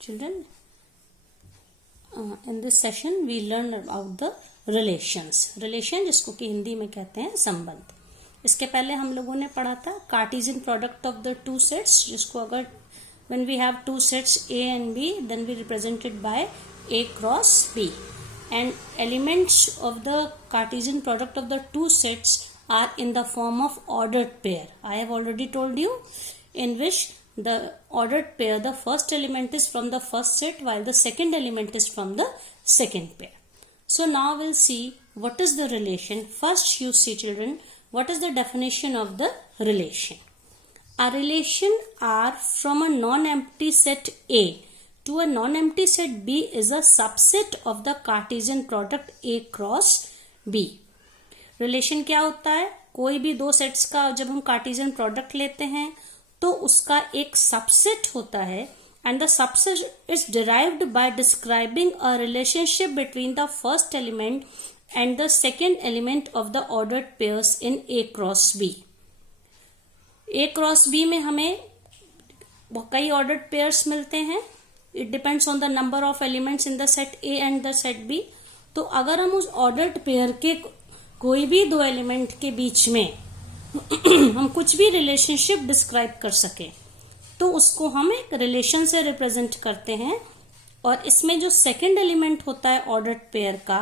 children, in this session we learn about the relation जिसको कि हिंदी में कहते हैं संबंध। इसके पहले हम लोगों ने पढ़ा था Cartesian product of the two sets, जिसको अगर when we have two sets A and B, then we represented by A cross B, and elements of the Cartesian product of the two sets are in the form of ordered pair. I have already told you, in which the ordered pair, the first element is from the first set while the second element is from the second pair. So now we'll see what is the relation. First you see children, what is the definition of the relation? A relation R from a non-empty set A to a non-empty set B is a subset of the Cartesian product A cross B. Relation क्या होता है? कोई भी दो sets का जब हम Cartesian product लेते हैं तो उसका एक सबसेट होता है, and the subset is derived by describing a relationship between the first element and the second element of the ordered pairs in A cross B. A cross B में हमें कई ऑर्डर्ड पेयर्स मिलते हैं। It depends on the number of elements in the set A and the set B. तो अगर हम उस ordered pair के कोई भी दो एलिमेंट के बीच में हम कुछ भी रिलेशनशिप डिस्क्राइब कर सके तो उसको हम एक रिलेशन से रिप्रेजेंट करते हैं। और इसमें जो सेकंड एलिमेंट होता है ऑर्डर्ड पेयर का,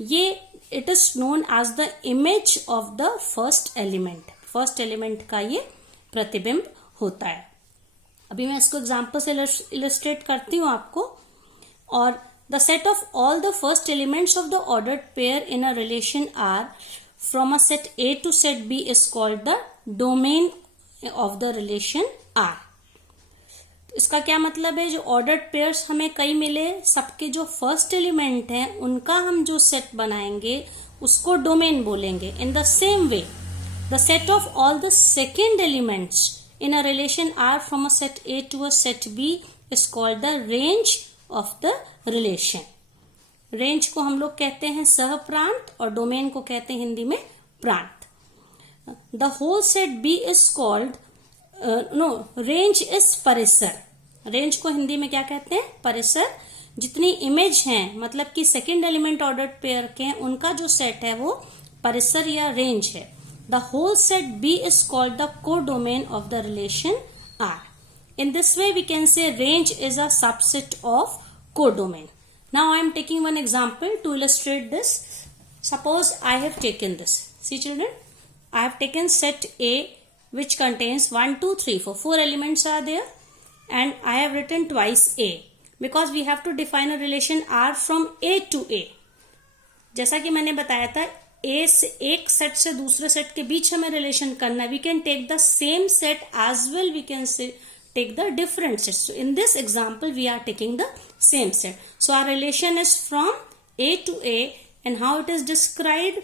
ये it is known as the image of the first element. First element का ये प्रतिबिंब होता है। अभी मैं इसको एग्जांपल से इलस्ट्रेट करती हूँ आपको। और the set of all the first elements of the ordered pair in a relation R from a set A to set B is called the domain of the relation R. इसका क्या मतलब है? जो ordered pairs हमें कई मिले, सबके जो फर्स्ट एलिमेंट हैं उनका हम जो सेट बनाएंगे उसको डोमेन बोलेंगे। In the same way the set of all the second elements in a relation R from a set A to a set B is called the range of the relation. Range को हम लोग कहते हैं सह प्रांत और domain को कहते हैं हिंदी में प्रांत। The whole set B is called range is परिसर। रेंज को हिंदी में क्या कहते हैं? परिसर। जितनी इमेज हैं, मतलब कि सेकेंड एलिमेंट ऑर्डर्ड पेयर के हैं, उनका जो सेट है वो परिसर या रेंज है। The whole set B is called the codomain of the relation R. In this way we can say range is a subset of codomain. Now I am taking one example to illustrate this. Suppose I have taken this. See children, I have taken set A which contains 1, 2, 3, 4. 4 elements are there, and I have written twice A because we have to define a relation R from A to A. जैसा कि मैंने बताया था, A से एक set से दूसरे set के बीच हमें रिलेशन करना है। We can take the same set as well. We can say take the different sets. So in this example we are taking the same set. So our relation is from A to A, and how it is described?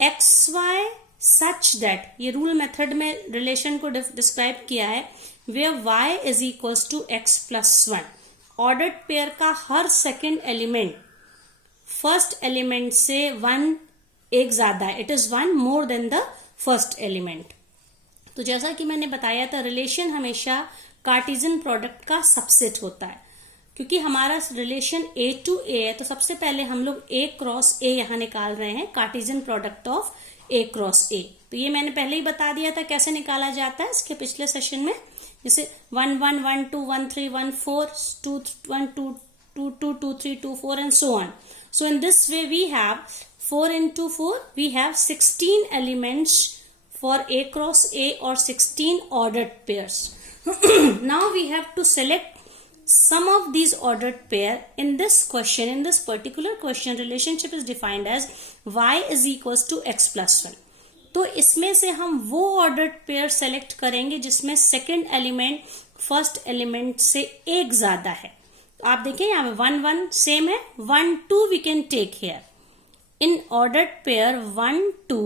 XY such that, ये rule method में relation को describe किया है, where Y is equals to X plus 1. Ordered pair का हर second element first element से 1 एक ज्यादा है। It is 1 more than the first element. तो जैसा कि मैंने बताया था, रिलेशन हमेशा कार्टेशियन प्रोडक्ट का सबसेट होता है। क्योंकि हमारा रिलेशन A टू A है, तो सबसे पहले हम लोग A क्रॉस A यहां निकाल रहे हैं, Cartesian product of A cross A। तो ये मैंने पहले ही बता दिया था कैसे निकाला जाता है इसके पिछले सेशन में। जैसे 1 1 1 2 1 3 1 4 2 1 2 2 2 2 3 2 4 and so on. So in this way we have 4 into 4 we have 16 elements for A cross A or 16 ordered pairs. Now we have to select some of these ordered pair. In this question, in this particular question, relationship is defined as y is equals to x plus 1. तो इसमें से हम वो ordered pair select करेंगे जिसमें second element first element से एक ज्यादा है। तो आप देखें यहाँ पे 1 1 सेम है, 1 2 we can take here. In ordered pair 1 2,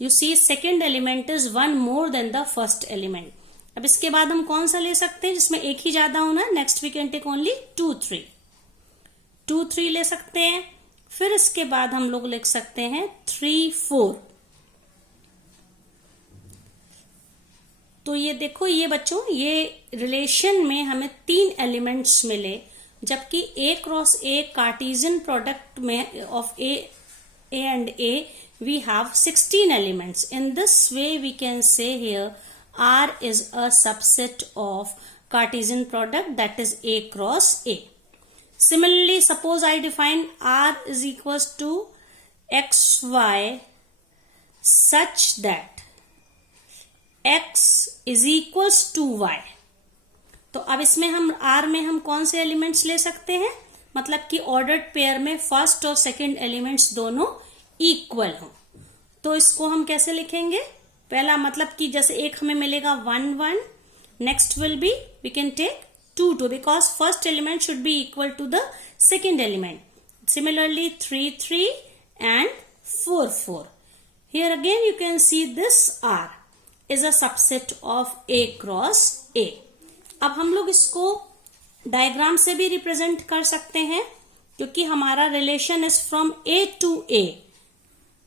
you see second element is 1 more than the first element. अब इसके बाद हम कौन सा ले सकते हैं जिसमें एक ही ज्यादा होना है? Next we can take only 2 3 2 3 ले सकते हैं। फिर इसके बाद हम लोग लिख सकते हैं 3 4। तो ये देखो, ये बच्चों, ये रिलेशन में हमें 3 एलिमेंट्स मिले, जबकि A cross A Cartesian product में of A and A we have 16 elements. In this way we can say here R is a subset of Cartesian product, that is A cross A. Similarly, suppose I define R is equals to XY such that X is equals to Y. तो अब इसमें हम R में हम कौन से elements ले सकते हैं, मतलब कि ऑर्डर्ड पेयर में फर्स्ट और सेकंड एलिमेंट्स दोनों इक्वल हो। तो इसको हम कैसे लिखेंगे, पहला मतलब कि जैसे एक हमें मिलेगा 1 1, next will be we can take 2 2 because first element should be equal to the second element. Similarly 3 3 and 4 4. Here again you can see this R is a subset of A cross A. अब हम लोग इसको diagram से भी represent कर सकते हैं, क्योंकि हमारा relation is from A to A.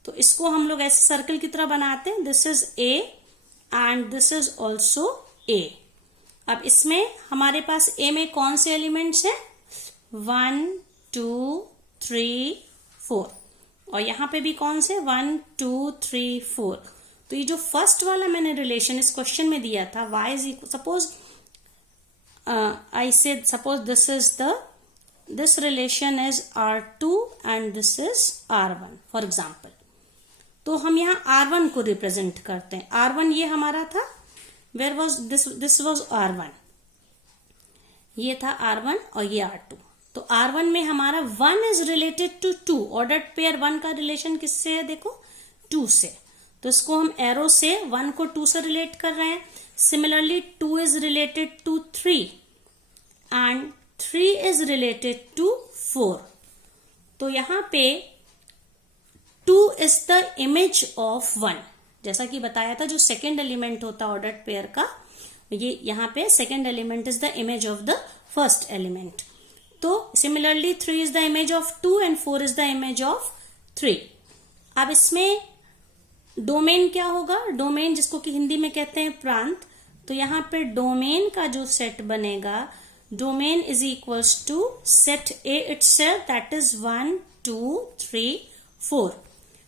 तो इसको हम लोग ऐसे सर्कल की तरह बनाते हैं, this is A and this is also A. अब इसमें हमारे पास A में कौन से एलिमेंट्स हैं, 1 2 3 4, और यहां पे भी कौन से 1 2 3 4. तो ये जो फर्स्ट वाला मैंने रिलेशन इस क्वेश्चन में दिया था, y is equal, suppose I said suppose this relation is R2 and this is R1 for example. तो हम यहाँ R1 को रिप्रेजेंट करते हैं. R1 ये हमारा था, where was this was R1, ये था R1 और ये R2. तो R1 में हमारा 1 is related to 2, ordered pair 1 का रिलेशन किससे है, देखो 2 से. तो इसको हम एरो से 1 को 2 से रिलेट कर रहे हैं. Similarly 2 is related to 3 and 3 is related to 4. तो यहां पे 2 is the image of 1, जैसा कि बताया था जो सेकेंड एलिमेंट होता है ऑर्डर्ड पेयर का, ये यहां पे second element is the image of the first element. तो similarly 3 is the image of 2 and 4 is the image of 3. अब इसमें डोमेन क्या होगा, डोमेन जिसको कि हिंदी में कहते हैं प्रांत. तो यहां पे डोमेन का जो सेट बनेगा, domain is equals to set A itself, that is 1 2 3 4.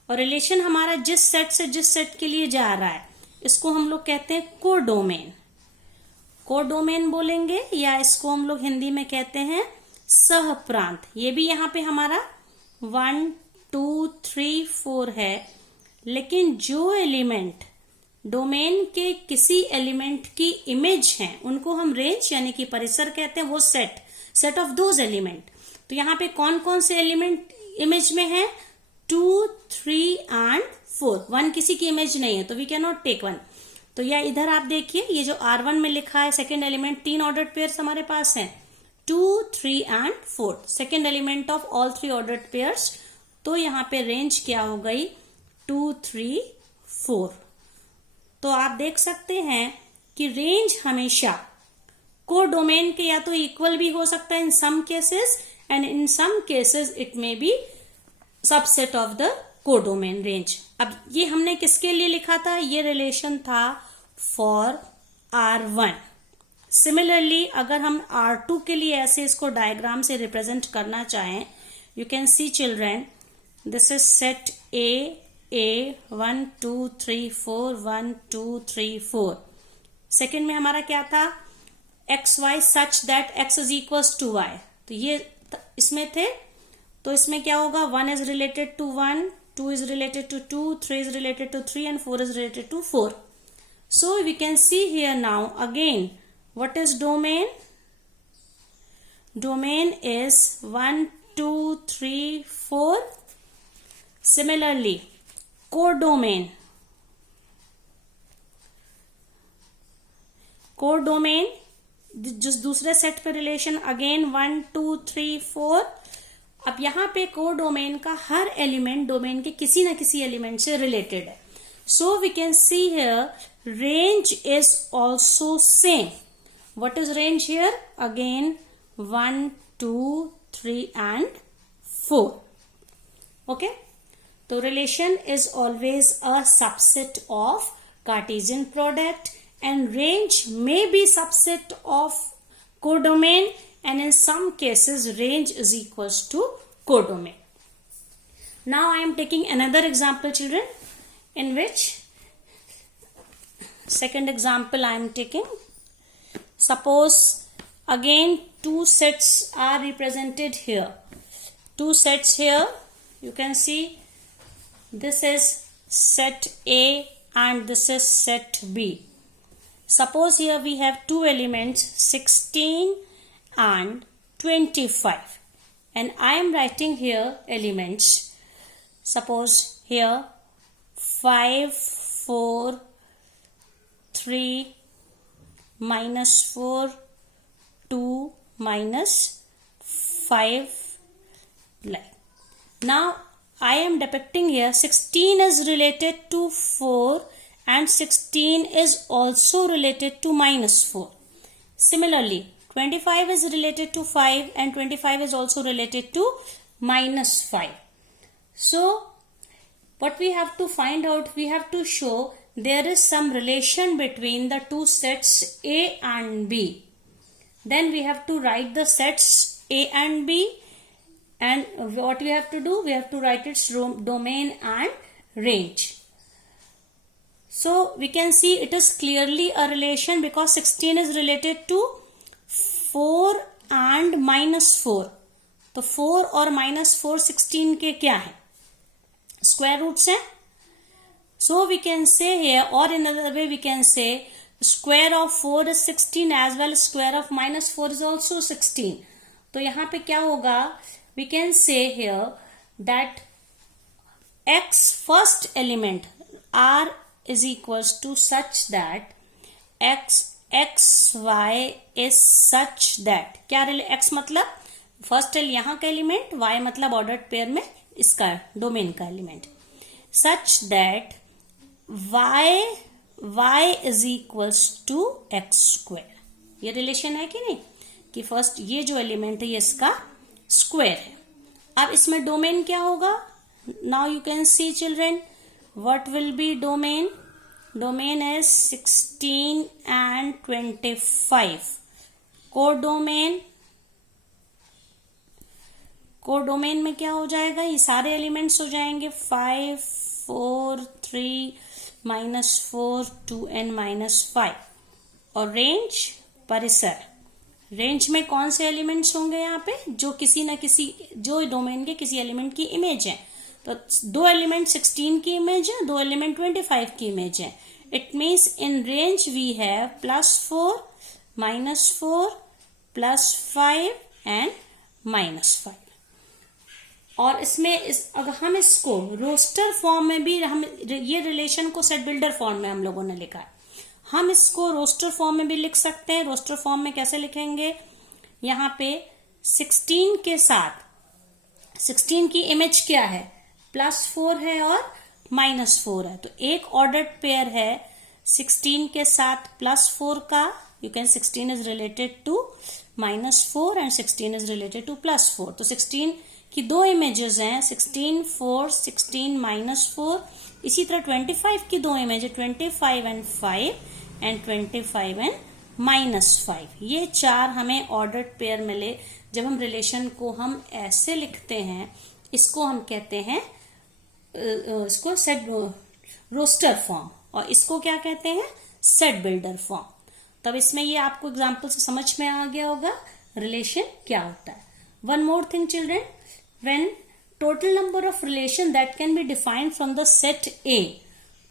और रिलेशन हमारा जिस सेट से जिस सेट के लिए जा रहा है, इसको हम लोग कहते हैं कोडोमेन. कोडोमेन बोलेंगे, या इसको हम लोग हिंदी में कहते हैं सह प्रांत. ये भी यहां पे हमारा 1 2 3 4 है, लेकिन जो एलिमेंट डोमेन के किसी एलिमेंट की इमेज है उनको हम रेंज यानी कि परिसर कहते हैं, वो सेट ऑफ दोज एलिमेंट. तो यहाँ पे कौन कौन से एलिमेंट इमेज में है, 2 3 एंड 4. 1 किसी की इमेज नहीं है तो वी कैन नॉट टेक 1. तो यह इधर आप देखिए, ये जो R1 में लिखा है सेकेंड एलिमेंट, 3 ऑर्डर्ड पेयर्स हमारे पास हैं, 2 3 and 4, second element of all 3 ordered pairs. तो यहाँ पे रेंज क्या हो गई, 2 3 4. तो आप देख सकते हैं कि रेंज हमेशा कोडोमेन के या तो इक्वल भी हो सकता है in some cases, and in some cases it may be subset of the codomain range. अब ये हमने किसके लिए लिखा था, ये रिलेशन था फॉर R1. सिमिलरली अगर हम R2 के लिए ऐसे इसको डायग्राम से रिप्रेजेंट करना चाहें, you can see children, this is set A 1 2 3 4 1 2 3 4. Second में हमारा क्या था, x y such that x is equal to y. तो ये इसमें थे, तो इसमें क्या होगा, 1 is related to 1, 2 is related to 2, 3 is related to 3 and 4 is related to 4. So we can see here now again what is domain. Domain is 1 2 3 4. Similarly codomain, codomain जिस दूसरे सेट पे रिलेशन अगेन 1 2 3 4. अब यहां पे codomain का हर element domain के किसी ना किसी एलिमेंट से रिलेटेड है. So we can see here range is also same. What is range here, again 1 2 3 and 4. Okay, तो relation is always a subset of Cartesian product and range may be subset of codomain, and in some cases range is equals to codomain. Now I am taking another example, children, in which second example I am taking. Suppose again two sets are represented here. Two sets here, you can see this is set A and this is set B. Suppose here we have two elements 16 and 25, and I am writing here elements. Suppose here 5, 4, 3, -4, 2, -5 like. Now I am depicting here 16 is related to 4 and 16 is also related to -4. Similarly, 25 is related to 5 and 25 is also related to -5. So what we have to find out, we have to show there is some relation between the two sets A and B. Then we have to write the sets A and B, and what we have to do, we have to write its domain and range. So we can see it is clearly a relation because 16 is related to 4 and -4. तो 4 और -4 16 के क्या है? Square roots हैं. So we can say here, or in another way we can say square of 4 is 16 as well as square of -4 is also 16. तो यहाँ पे क्या होगा? We can say here that x first element r is equals to such that x y is such that, क्या x मतलब first यहाँ का element, y मतलब ऑर्डर्ड पेयर में इसका डोमेन का element, such that y is equals to x square. ये relation है कि नहीं, कि फर्स्ट ये जो एलिमेंट है ये इसका स्क्वायर है. अब इसमें डोमेन क्या होगा? Now you can see children what will be domain. Domain is 16 and 25. Codomain में क्या हो जाएगा? ये सारे एलिमेंट्स हो जाएंगे 5, 4, 3, -4, 2 and -5. और रेंज परिसर, रेंज में कौन से एलिमेंट्स होंगे यहाँ पे? जो किसी ना किसी, जो डोमेन के किसी एलिमेंट की इमेज है. तो दो एलिमेंट 16 की इमेज है, दो एलिमेंट 25 की इमेज है. It means in range we have +4, -4, +5 and -5. और इसमें अगर हम इसको रोस्टर फॉर्म में भी, हम ये रिलेशन को सेट बिल्डर फॉर्म में हम लोगों ने लिखा है, हम इसको रोस्टर फॉर्म में भी लिख सकते हैं. रोस्टर फॉर्म में कैसे लिखेंगे? यहाँ पे 16 के साथ 16 की इमेज क्या है? +4 है और -4 है. तो एक ऑर्डर्ड पेयर है 16 के साथ +4 का. You can 16 is related to -4 and 16 is related to +4. तो 16 की दो इमेजेस हैं, 16 4, 16 -4. इसी तरह 25 की दो इमेज है, 25 and 5 एंड 25 and -5. ये चार हमें ऑर्डर्ड पेयर मिले. जब हम रिलेशन को हम ऐसे लिखते हैं, इसको हम कहते हैं, इसको सेट रोस्टर फॉर्म, और इसको क्या कहते हैं? Set builder form. तब इसमें ये आपको एग्जांपल से समझ में आ गया होगा रिलेशन क्या होता है. One more thing children, when total number of relation that can be defined from the set A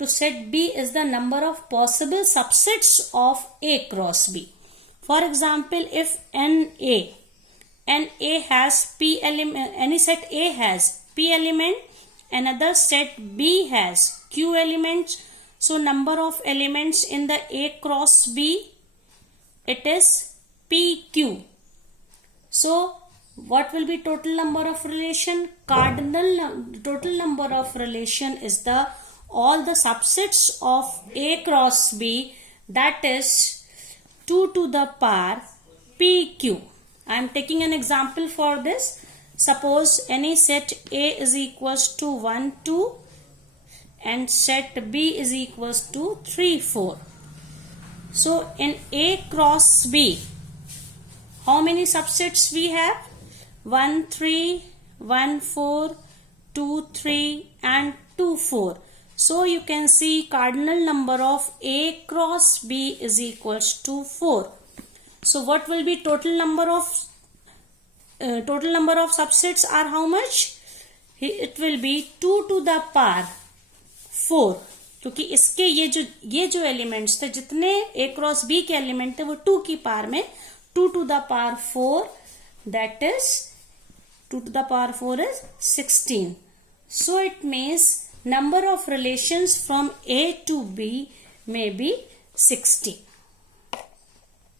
to set B is the number of possible subsets of A cross B. For example, if NA has P element, any set A has P element, another set B has Q elements, so number of elements in the A cross B, it is PQ. So what will be total number of relation? Total number of relation is all the subsets of A cross B, that is 2 to the power PQ. I am taking an example for this. Suppose any set A is equals to 1, 2 and set B is equals to 3, 4. So in A cross B, how many subsets we have? 1 3, 1 4, 2 3 and 2 4. So you can see cardinal number of A cross B is equals to 4. So what will be total number of subsets are how much? It will be 2 to the power 4, क्योंकि इसके ये जो elements थे, जितने A cross B के element थे वो 2 की पावर में 2 to the power 4, that is 2 to the power 4 is 16. So it means number of relations from A to B may be 60.